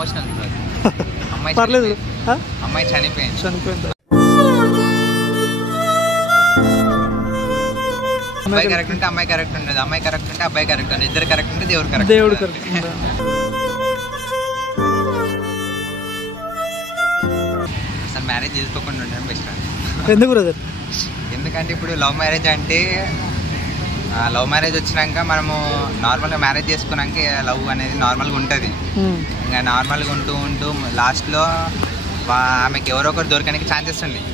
Emotional పర్లేదు. అమ్మాయి చనిపోయింది. అబ్బాయి కరెక్ట్ ఉంటే అమ్మాయి కరెక్ట్ ఉండదు, అమ్మాయి కరెక్ట్ ఉంటే అబ్బాయి కరెక్ట్ ఉండదు, ఇద్దరు కరెక్ట్ ఉంటే దేవుడు కరెక్ట్. అసలు మ్యారేజ్ చేసుకోకుండా ఉండడం బెస్ట్. ఎందుకు బ్రదర్? ఎందుకంటే ఇప్పుడు లవ్ మ్యారేజ్ అంటే లవ్ మ్యారేజ్ వచ్చినాక మనము నార్మల్గా మ్యారేజ్ చేసుకున్నాక లవ్ అనేది నార్మల్గా ఉంటుంది. ఇంకా నార్మల్గా ఉంటూ లాస్ట్లో ఆమెకి ఎవరో ఒకరు దొరకడానికి ఛాన్సెస్ ఉన్నాయి.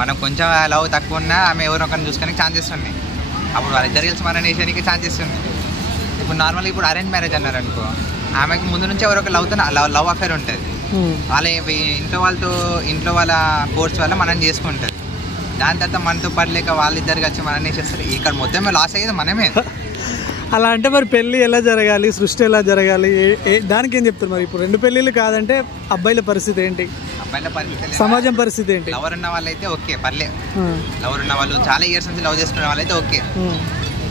మనం కొంచెం లవ్ తక్కువ ఉన్నా ఆమె ఎవరో ఒకరిని చూసుకోడానికి ఛాన్సెస్ ఉన్నాయి. అప్పుడు వాళ్ళిద్దరు కలిసి మన నేషన్కి ఛాన్సెస్ ఉన్నాయి. ఇప్పుడు నార్మల్గా ఇప్పుడు అరేంజ్ మ్యారేజ్ అన్నారు అనుకో, ఆమెకి ముందు నుంచి ఎవరో ఒక లవ్ అఫేర్ ఉంటుంది. వాళ్ళ ఇంట్లో వాళ్ళ ఫోర్స్ వల్ల మనం చేసుకుంటుంది. దాని తర్వాత మనతో పడలేక వాళ్ళిద్దరు కలిసి మననే చేస్తారు. ఇక్కడ మొత్తం లాస్ అయ్యేది మనమే. అలా అంటే మరి పెళ్ళి ఎలా జరగాలి, సృష్టి ఎలా జరగాలి, దానికి ఏం చెప్తారు మరి? ఇప్పుడు 2 పెళ్ళిళ్ళు కాదంటే అబ్బాయిల పరిస్థితి ఏంటి? అబ్బాయిల పరిస్థితి, సమాజం పరిస్థితి ఏంటి? లవర్ ఉన్న వాళ్ళైతే ఓకే, పర్లేదు. లవర్ ఉన్న వాళ్ళు చాలా ఇయర్స్ నుంచి లవ్ చేసుకునే వాళ్ళైతే ఓకే.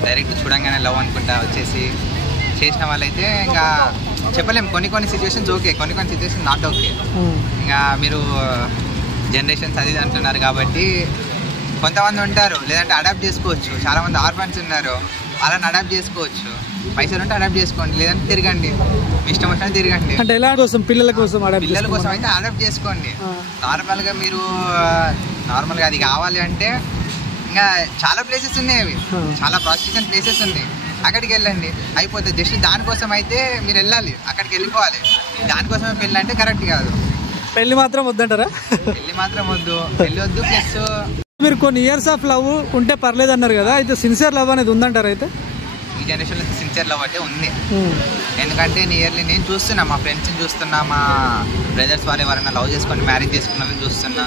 డైరెక్ట్ చూడంగానే లవ్ అనుకుంటా వచ్చేసి చేసిన వాళ్ళైతే ఇంకా చెప్పలేము. కొన్ని సిచ్యువేషన్స్ ఓకే, కొన్ని సిచ్యువేషన్ నాట్ ఓకే. ఇంకా మీరు జనరేషన్స్ అది అంటున్నారు కాబట్టి కొంతమంది ఉంటారు, లేదంటే అడాప్ట్ చేసుకోవచ్చు. చాలామంది ఆర్ఫన్స్ ఉన్నారు, వాళ్ళని అడాప్ట్ చేసుకోవచ్చు. పైసలు ఉంటే అడాప్ట్ చేసుకోండి, లేదంటే తిరగండి, ఇష్టం వచ్చినట్టు తిరగండి. అంటే ఎలా కోసం? పిల్లల కోసం అయితే అడాప్ట్ చేసుకోండి. నార్మల్గా మీరు నార్మల్గా అది కావాలి అంటే ఇంకా చాలా ప్లేసెస్ ఉన్నాయి, అవి చాలా ప్రాస్టిట్యూషన్ ప్లేసెస్ ఉన్నాయి, అక్కడికి వెళ్ళండి అయిపోతుంది. జస్ట్ దానికోసం అయితే మీరు వెళ్ళాలి, అక్కడికి వెళ్ళిపోవాలి. దానికోసమే పెళ్ళి అంటే కరెక్ట్ కాదు. పెళ్లి మాత్రం వద్దంటారా? పెళ్లి మాత్రం వద్దు, పెళ్లి వద్దు. ప్లస్ మీరు కొన్ని ఇయర్స్ ఆఫ్ లవ్ ఉంటే పర్లేదు అన్నారు కదా, అయితే సిన్సియర్ లవ్ అనేది ఉందంటారు? అయితే ఈ జనరేషన్లో సిన్సియర్ లవ్ అంటే ఉంది. ఎందుకంటే నియర్లీ నేను చూస్తున్నా, మా ఫ్రెండ్స్ని చూస్తున్నా, మా బ్రదర్స్ వాళ్ళు ఎవరైనా లవ్ చేసుకొని మ్యారేజ్ చేసుకున్నారని చూస్తున్నా.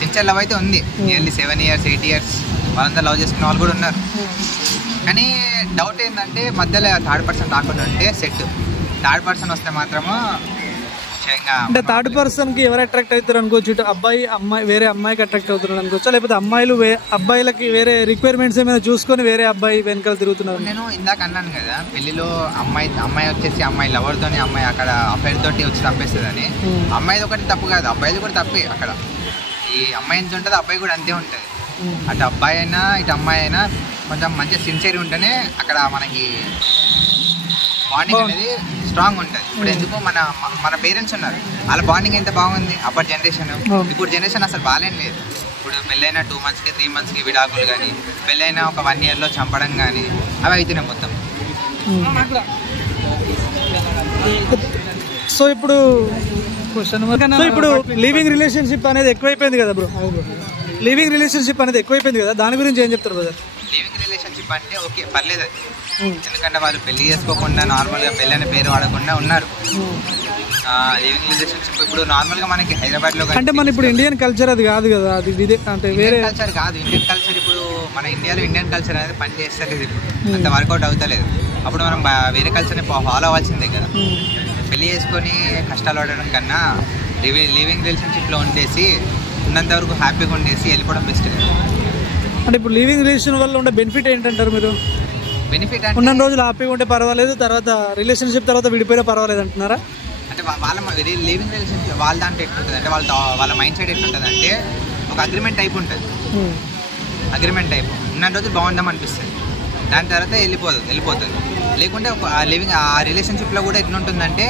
సిన్సియర్ లవ్ అయితే ఉంది. నియర్లీ 7 years 8 years వాళ్ళంతా లవ్ చేసుకున్న వాళ్ళు కూడా ఉన్నారు. కానీ డౌట్ ఏంటంటే మధ్యలో థర్డ్ పర్సన్ రాకుండా ఉంటే సెట్. థర్డ్ పర్సన్ వస్తే మాత్రము అంటే థర్డ్ పర్సన్ కి ఎవరు అట్రాక్ట్ అవుతారు అనుకోవచ్చు? ఇటు అమ్మాయి వేరే అమ్మాయికి అట్రాక్ట్ అవుతున్నారు అనుకోవచ్చు, లేకపోతే అమ్మాయిలు అబ్బాయిలకి వేరే రిక్వైర్మెంట్స్ ఏమైనా చూసుకొని వేరే అబ్బాయి వెనకాల తిరుగుతున్నారు. నేను ఇందాక అన్నాను కదా, పెళ్లిలో అమ్మాయి వచ్చేసి అమ్మాయి లవర్ తోని, అమ్మాయి అక్కడ అఫైర్ తోటి వచ్చి తప్పేస్తుంది అని. అమ్మాయిది ఒకటి తప్పు కాదు, అబ్బాయిది కూడా తప్పే. అక్కడ ఈ అమ్మాయి ఎంత ఉంటుంది, అబ్బాయి కూడా అంతే ఉంటుంది. అటు అబ్బాయి అయినా ఇటు అమ్మాయి అయినా కొంచెం మంచిగా సిన్సియర్ ఉంటేనే అక్కడ మనకి బాండింగ్ అనేది స్ట్రాంగ్ ఉంటుంది. ఇప్పుడు ఎందుకు మన పేరెంట్స్ ఉన్నారు, వాళ్ళ బాండింగ్ ఎంత బాగుంది అప్పటి జనరేషన్. ఇప్పుడు జనరేషన్ అసలు బాగాలేం లేదు. ఇప్పుడు పెళ్ళైన 2 monthsకి 3 monthsకి విడాకులు కానీ, పెళ్ళైన ఒక 1 yearలో చంపడం కానీ అవి అవుతున్నాయి మొత్తం. సో ఇప్పుడు లివింగ్ రిలేషన్షిప్ అనేది ఎక్కువైపోయింది కదా బ్రో? లివింగ్ రిలేషన్షిప్ అనేది ఎక్కువైపోయింది కదా, దాని గురించి ఏం చెప్తారు బ్రదర్? లివింగ్ రిలేషన్షిప్ అంటే ఓకే, పర్లేదు అది. ఎందుకంటే వాళ్ళు పెళ్లి చేసుకోకుండా నార్మల్గా పెళ్ళి అనే పేరు వాడకుండా ఉన్నారు. లివింగ్ రిలేషన్షిప్ ఇప్పుడు నార్మల్గా మనకి హైదరాబాద్లో అంటే మన ఇప్పుడు ఇండియన్ కల్చర్ అది కాదు కదా, అది అంటే వేరే కల్చర్ కాదు. ఇండియన్ కల్చర్ ఇప్పుడు మన ఇండియాలో ఇండియన్ కల్చర్ అనేది పని చేస్తలేదు, ఇప్పుడు అంత వర్కౌట్ అవుతలేదు. అప్పుడు మనం వేరే కల్చర్ని ఫాలో అవ్వాల్సిందే కదా. పెళ్లి చేసుకొని కష్టాలు పడడం కన్నా లివింగ్ రిలేషన్షిప్లో ఉండేసి ఉన్నంత వరకు హ్యాపీగా ఉండేసి వెళ్ళిపోవడం బెస్ట్ కదా. అంటే ఇప్పుడు లివింగ్ రిలేషన్ వల్ల ఉండే బెనిఫిట్ ఏంటంటారు మీరు? బెనిఫిట్ అంటే ఉన్న రోజులు హ్యాపీగా ఉంటే పర్వాలేదు, తర్వాత రిలేషన్షిప్ తర్వాత విడిపోయినా పర్వాలేదు అంటున్నారా? అంటే వాళ్ళ లివింగ్ రిలేషన్షిప్ వాళ్ళ దాంట్లో ఎట్లుంటుంది అంటే వాళ్ళ మైండ్ సెట్ ఎట్లుంటుంది అంటే ఒక అగ్రిమెంట్ టైప్ ఉంటుంది. అగ్రిమెంట్ టైప్ ఉన్న రోజులు బాగుందాం అనిపిస్తుంది, దాని తర్వాత వెళ్ళిపోతుంది. లేకుంటే ఆ రిలేషన్షిప్లో కూడా ఎట్లుంటుందంటే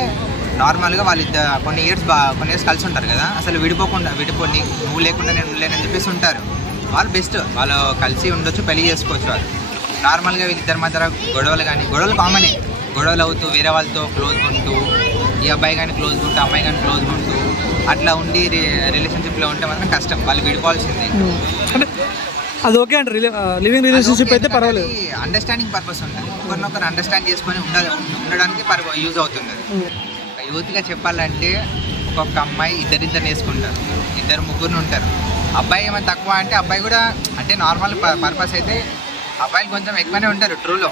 నార్మల్గా వాళ్ళిద్దరు కొన్ని ఇయర్స్ కలిసి ఉంటారు కదా, అసలు విడిపోని నువ్వు లేకుండా నేను లేనని చెప్పేసి ఉంటారు. వాళ్ళు బెస్ట్, వాళ్ళు కలిసి ఉండొచ్చు, పెళ్లి చేసుకోవచ్చు. వాళ్ళు నార్మల్గా వీళ్ళిద్దరి మధ్య గొడవలు కామనే. గొడవలు అవుతూ వేరే వాళ్ళతో క్లోజ్ ఉంటూ, ఈ అబ్బాయి కానీ క్లోజ్ ఉంటూ అమ్మాయి కానీ క్లోజ్ ఉంటూ అట్లా ఉండి రిలేషన్షిప్లో ఉంటే మాత్రం కష్టం, వాళ్ళు విడిపోవాల్సిందే. అది ఓకే అంటే లివింగ్ రిలేషన్షిప్ అయితే పర్వాలేదు. అండర్స్టాండింగ్ పర్పస్ ఉంటుంది, ఒకరినొకరు అండర్స్టాండ్ చేసుకొని ఉండడానికి యూజ్ అవుతుంది. యూత్గా చెప్పాలంటే ఒక్కొక్క అమ్మాయి ఇద్దరు వేసుకుంటారు, 2-3 ఉంటారు. అబ్బాయి ఏమైనా తక్కువ అంటే అబ్బాయి కూడా అంటే నార్మల్ పర్పస్ అయితే అబ్బాయిలు కొంచెం ఎక్కువనే ఉంటారు ట్రూలో.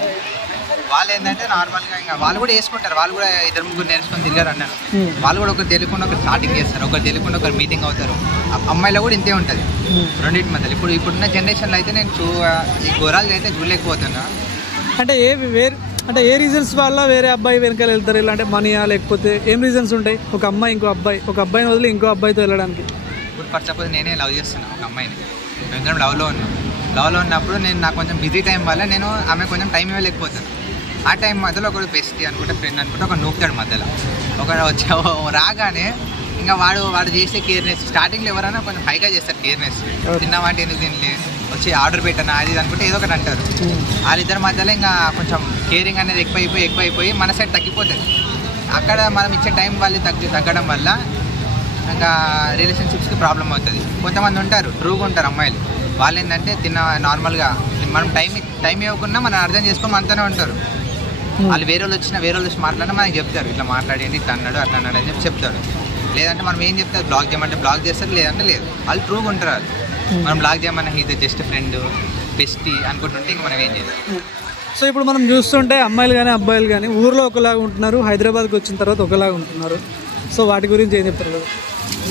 వాళ్ళు ఏంటంటే నార్మల్గా ఇంకా వాళ్ళు కూడా వేసుకుంటారు, వాళ్ళు కూడా 2-3 నేర్చుకొని తిరిగారు అన్నారు. వాళ్ళు కూడా ఒకరు తెలియకుండా ఒకరు స్టార్టింగ్ చేస్తారు, ఒకరు తెలియకుండా ఒకరు మీటింగ్ అవుతారు. అమ్మాయిలో కూడా ఇంతే ఉంటుంది రెండింటి మధ్యలో. ఇప్పుడున్న జనరేషన్లో అయితే నేను ఈ ఘోరాలు అయితే చూడలేకపోతున్నా. అంటే అంటే ఏ రీజన్స్ వల్ల వేరే అబ్బాయి వెనకాల వెళ్తారు? ఇలా అంటే మనీయా, లేకపోతే ఏం రీజన్స్ ఉంటాయి ఒక అమ్మాయి ఇంకో అబ్బాయిని వదిలి ఇంకో అబ్బాయితో వెళ్ళడానికి? ఇప్పుడు ఫస్ట్ సపోజ్ నేనే లవ్ చేస్తున్నాను ఒక అమ్మాయిని, మేమిద్దరం లవ్లో ఉన్నప్పుడు నాకు కొంచెం బిజీ టైం వల్ల నేను ఆమె కొంచెం టైం ఇవ్వలేకపోతాను. ఆ టైం మధ్యలో ఒకడు బెస్ట్ అనుకుంటే ఫ్రెండ్ అనుకుంటే ఒక నూపుతాడు మధ్యలో. ఒక రాగానే ఇంకా వాడు చేసే కేర్నెస్ స్టార్టింగ్లో ఎవరైనా కొంచెం హైగా చేస్తారు కేర్నెస్, తిన్నవాటి ఎందుకు తినలే, వచ్చి ఆర్డర్ పెట్టాను అది అనుకుంటే ఏదో ఒకటి అంటారు. వాళ్ళిద్దరి మధ్యలో ఇంకా కొంచెం కేరింగ్ అనేది ఎక్కువైపోయి మన సైడ్ తగ్గిపోతుంది. అక్కడ మనం ఇచ్చే టైం వాళ్ళు తగ్గడం వల్ల ఇంకా రిలేషన్షిప్స్కి ప్రాబ్లం అవుతుంది. కొంతమంది ఉంటారు ట్రూగా ఉంటారు అమ్మాయిలు, వాళ్ళు ఏంటంటే నార్మల్గా మనం టైం ఇవ్వకుండా మనం అర్థం చేసుకొని మనతోనే ఉంటారు. వాళ్ళు వేరే వాళ్ళు వచ్చి మాట్లాడినా మనకి చెప్తారు, ఇట్లా మాట్లాడేది ఇట్లా అన్నాడు అట్లా అన్నాడు అని చెప్తారు. లేదంటే మనం ఏం చెప్తారు, బ్లాక్ చేయమంటే బ్లాక్ చేస్తారు, లేదంటే లేదు. వాళ్ళు ట్రూగా ఉంటారు. వాళ్ళు మనం బ్లాక్ చేయమన్నా ఇది జస్ట్ ఫ్రెండ్ బెస్టీ అనుకుంటుంటే ఇంక మనం ఏం చేయాలి. సో ఇప్పుడు మనం చూస్తుంటే అమ్మాయిలు కానీ అబ్బాయిలు కానీ ఊర్లో ఒకలాగా ఉంటున్నారు, హైదరాబాద్కి వచ్చిన తర్వాత ఒకలాగా ఉంటున్నారు. సో వాటి గురించి ఏం చెప్తారు?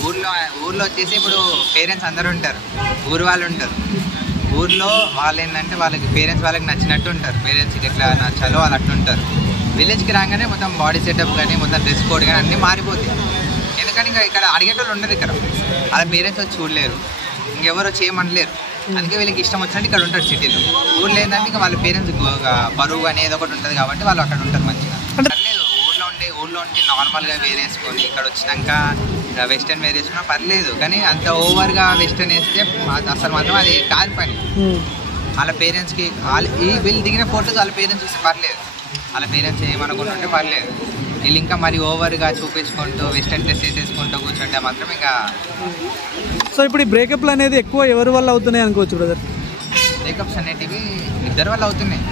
ఊర్లో వచ్చేసి ఇప్పుడు పేరెంట్స్ అందరూ ఉంటారు, ఊరు వాళ్ళు ఉంటారు. ఊర్లో వాళ్ళు ఏంటంటే వాళ్ళకి నచ్చినట్టు ఉంటారు, పేరెంట్స్కి ఎట్లా నచ్చాలో వాళ్ళు అట్లా ఉంటారు. విలేజ్కి రాగానే మొత్తం బాడీ సెటప్ కానీ మొత్తం డ్రెస్ కోడ్ కానీ అన్నీ మారిపోతాయి. ఎందుకంటే ఇంకా ఇక్కడ అడిగేటోళ్ళు ఉండరు, ఇక్కడ వాళ్ళ పేరెంట్స్ వచ్చి చూడలేరు, ఇంకెవరు చేయమనలేరు. అందుకే వీళ్ళకి ఇష్టం వచ్చినట్టు ఇక్కడ ఉంటారు సిటీలో. ఊళ్ళో ఏంటంటే ఇంకా వాళ్ళ పేరెంట్స్ బరువు అనేది ఒకటి ఉంటుంది కాబట్టి వాళ్ళు అక్కడ ఉంటారు మంచిగా. పర్లేదు ఊళ్ళో ఉంటే నార్మల్గా వేరేసుకొని ఇక్కడ వచ్చినాక వెస్టర్న్ వేర్ వేసుకున్నా పర్లేదు, కానీ అంత ఓవర్గా వెస్టర్న్ వేస్తే అసలు మాత్రం అది కాదు పని. వాళ్ళ పేరెంట్స్కి వీళ్ళు దిగిన ఫోటోస్ వాళ్ళ పేరెంట్స్ చూస్తే పర్లేదు, వాళ్ళ పేరెంట్స్ ఏమనుకుంటుంటే పర్లేదు. వీళ్ళు ఇంకా మరి ఓవర్గా చూపించుకుంటూ వెస్టర్న్ డ్రెస్ వేసేసుకుంటూ కూర్చుంటే మాత్రం ఇంకా. సో ఇప్పుడు ఈ బ్రేకప్లు అనేది ఎక్కువ ఎవరి వల్ల అవుతున్నాయి అనుకోవచ్చు బ్రదర్? బ్రేకప్స్ అనేటివి ఇద్దరి వల్ల అవుతున్నాయి,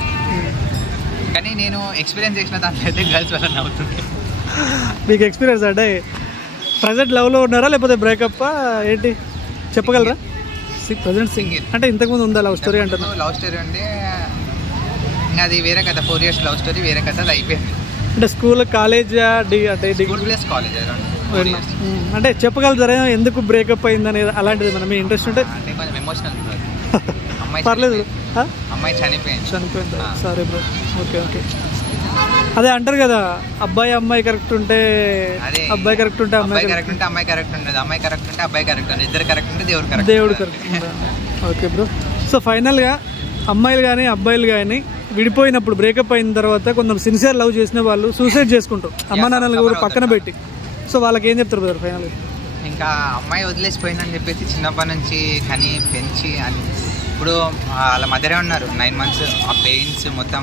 కానీ నేను ఎక్స్పీరియన్స్ చేసిన దాంట్లో అయితే గర్ల్స్ వల్ల అవుతుంది. మీకు ఎక్స్పీరియన్స్ అంటే ప్రజెంట్ లవ్లో ఉన్నారా లేకపోతే బ్రేకప్ ఏంటి చెప్పగలరా? ప్రజెంట్ సింగిల్ అంటే ఇంతకుముందు ఉందా లవ్ స్టోరీ? అంటే లవ్ స్టోరీ అంటే ఇంకా అది వేరే కదా, 4 years లవ్ స్టోరీ వేరే కదా, అది అయిపోయింది. అంటే స్కూల్ కాలేజ్ కాలేజ్ అంటే చెప్పగలుగుతారా ఎందుకు బ్రేకప్ అయింది అనేది? అలాంటిది మన మీ ఇంట్రెస్ట్ ఉంటే అంటే కొంచెం ఎమోషనల్. పర్లేదు, అమ్మాయి చనిపోయింది. Sorry bro. ఓకే. అదే అంటారు కదా, అమ్మాయి కరెక్ట్ ఉంటే అబ్బాయి కరెక్ట్ ఉంటే అమ్మాయి కరెక్ట్ ఉంటే అమ్మాయి కరెక్ట్ ఉంటుంది, అమ్మాయి కరెక్ట్ ఉంటే అబ్బాయి కరెక్ట్ ఉంటుంది, ఇద్దరు కరెక్ట్ ఉంటే దేవుడు కరెక్ట్. Okay bro. సో ఫైనల్గా అమ్మాయిలు కానీ అబ్బాయిలు కానీ విడిపోయినప్పుడు బ్రేకప్ అయిన తర్వాత కొంచెం సిన్సియర్ లవ్ చేసిన వాళ్ళు సూసైడ్ చేసుకుంటారు అమ్మ నాన్నలు కూడా పక్కన పెట్టి. సో వాళ్ళకి ఏం చెప్తారు బ్రదర్ ఫైనల్గా? ఇంకా అమ్మాయి వదిలేసిపోయిందని చెప్పేసి చిన్నప్పటి నుంచి కని పెంచి ఇప్పుడు వాళ్ళ మదరే ఉన్నారు 9 months, ఆ పెయిన్స్ మొత్తం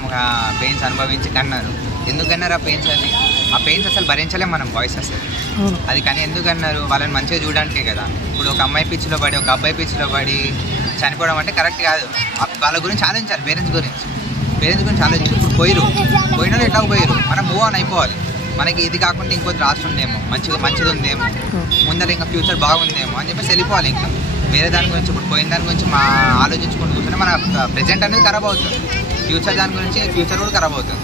పెయిన్స్ అనుభవించి కన్నారు. ఎందుకన్నారు ఆ పెయిన్స్ అని? ఆ పెయిన్స్ అసలు భరించలేము మనం బాయ్స్ అసలు. అది కానీ ఎందుకన్నారు? వాళ్ళని మంచిగా చూడడానికే కదా. ఇప్పుడు ఒక అమ్మాయి పిచ్చిలో పడి ఒక అబ్బాయి పిచ్చిలో పడి చనిపోవడం అంటే కరెక్ట్ కాదు. వాళ్ళ గురించి ఆలోచించాలి, పేరెంట్స్ గురించి ఆలోచించి. ఇప్పుడు పోయిన ఎట్లా పోయారు, మనం మూవ్ ఆన్ అయిపోవాలి. మనకి ఇది కాకుండా ఇంకోటి రాస్తుందేమో, మంచిది ఉందేమో, ముందర ఇంకా ఫ్యూచర్ బాగుందేమో అని చెప్పేసి వెళ్ళిపోవాలి. ఇంకా వేరే దాని గురించి ఇప్పుడు పోయిన దాని గురించి ఆలోచించుకుంటూ కూర్చొని మన ప్రెజెంట్ అనేది ఖరాబ్ అవుతుంది, ఫ్యూచర్ కూడా ఖరాబ్ అవుతుంది.